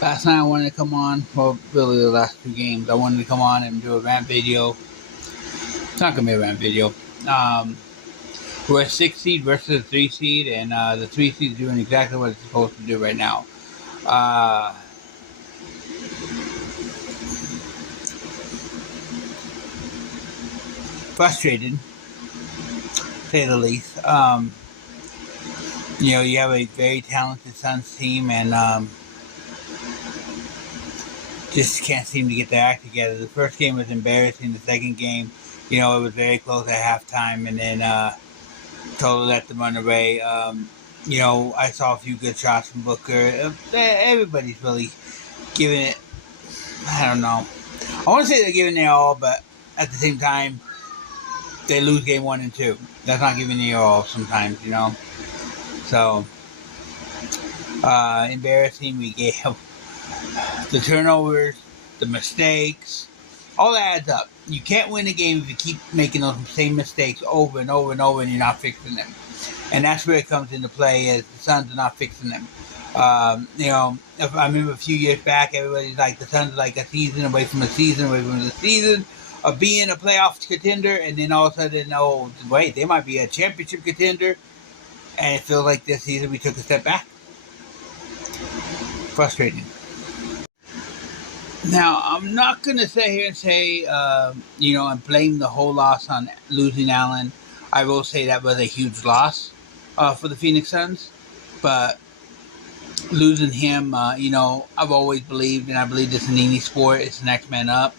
Last night I wanted to come on, well, really the last 2 games, I wanted to come on and do a rant video. It's not going to be a rant video. We're a 6 seed versus a 3 seed, and the 3 seed is doing exactly what it's supposed to do right now. Frustrated, to say the least. You have a very talented Suns team, and just can't seem to get their act together. The first game was embarrassing. The second game, it was very close at halftime, and then totally let them run away. I saw a few good shots from Booker. Everybody's really giving it, I don't know. I want to say they're giving it all, but at the same time, they lose game 1 and 2. That's not giving it all sometimes, So, embarrassing. We gave the turnovers, the mistakes, all that adds up. You can't win a game if you keep making those same mistakes over and over and over and you're not fixing them. And that's where it comes into play, as the Suns are not fixing them. If I remember a few years back, everybody's like, the Suns are like a season away from the season of being a playoff contender, and then all of a sudden, oh, wait, they might be a championship contender, and it feels like this season we took a step back. Frustrating. Now, I'm not going to sit here and say, and blame the whole loss on losing Allen. I will say that was a huge loss for the Phoenix Suns, but losing him, I've always believed, and I believe this in any sport, it's the next man up.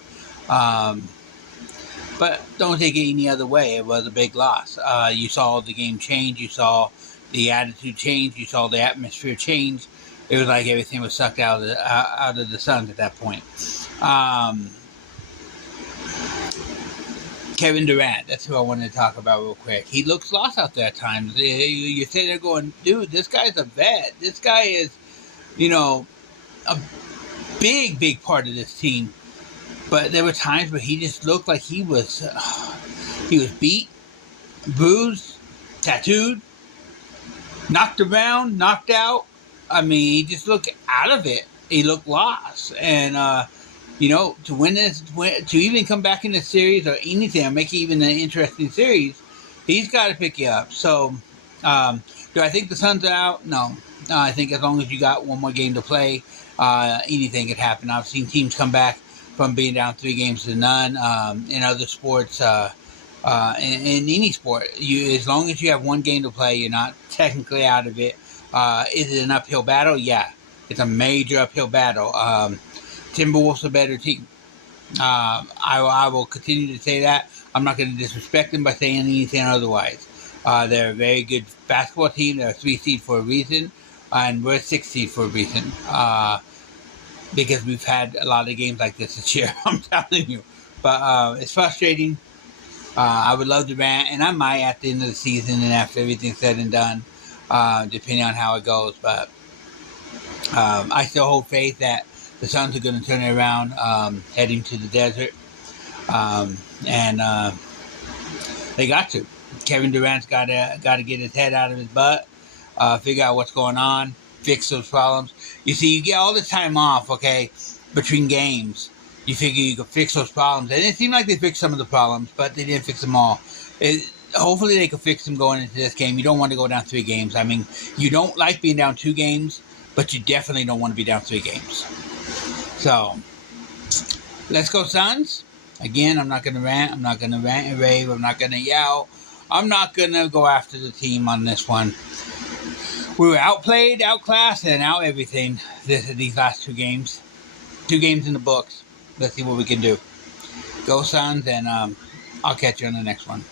But don't take it any other way. It was a big loss. You saw the game change. You saw the attitude change. You saw the atmosphere change. It was like everything was sucked out of the Suns at that point. Kevin Durant, that's who I wanted to talk about real quick. He looks lost out there at times. You're sitting there going, dude, this guy's a vet. This guy is, a big, big part of this team. But there were times where he just looked like he was beat, bruised, tattooed, knocked around, knocked out. I mean, he just looked out of it. He looked lost. And, to win this, to even come back in the series or anything, or make it even an interesting series, he's got to pick you up. So, do I think the Suns are out? No. I think as long as you got one more game to play, anything could happen. I've seen teams come back from being down 3 games to none. In other sports, in any sport, as long as you have one game to play, you're not technically out of it. Is it an uphill battle? Yeah, it's a major uphill battle. Timberwolves are a better team. I will continue to say that. I'm not going to disrespect them by saying anything otherwise. They're a very good basketball team. They're a 3 seed for a reason, and we're a 6 seed for a reason. Because we've had a lot of games like this year, I'm telling you. But it's frustrating. I would love to rant, and I might at the end of the season and after everything's said and done, depending on how it goes. But I still hold faith that the Suns are going to turn it around, heading to the desert. And they got to. Kevin Durant's got to get his head out of his butt, figure out what's going on, fix those problems. You see, you get all this time off, okay, between games. You figure you could fix those problems. And it seemed like they fixed some of the problems, but they didn't fix them all. Hopefully they could fix them going into this game. You don't want to go down 3 games. I mean, you don't like being down 2 games, but you definitely don't want to be down 3 games. So, let's go Suns. Again, I'm not going to rant. I'm not going to rant and rave. I'm not going to yell. I'm not going to go after the team on this one. We were outplayed, outclassed, and out everything these last 2 games. 2 games in the books. Let's see what we can do. Go Suns, and I'll catch you on the next one.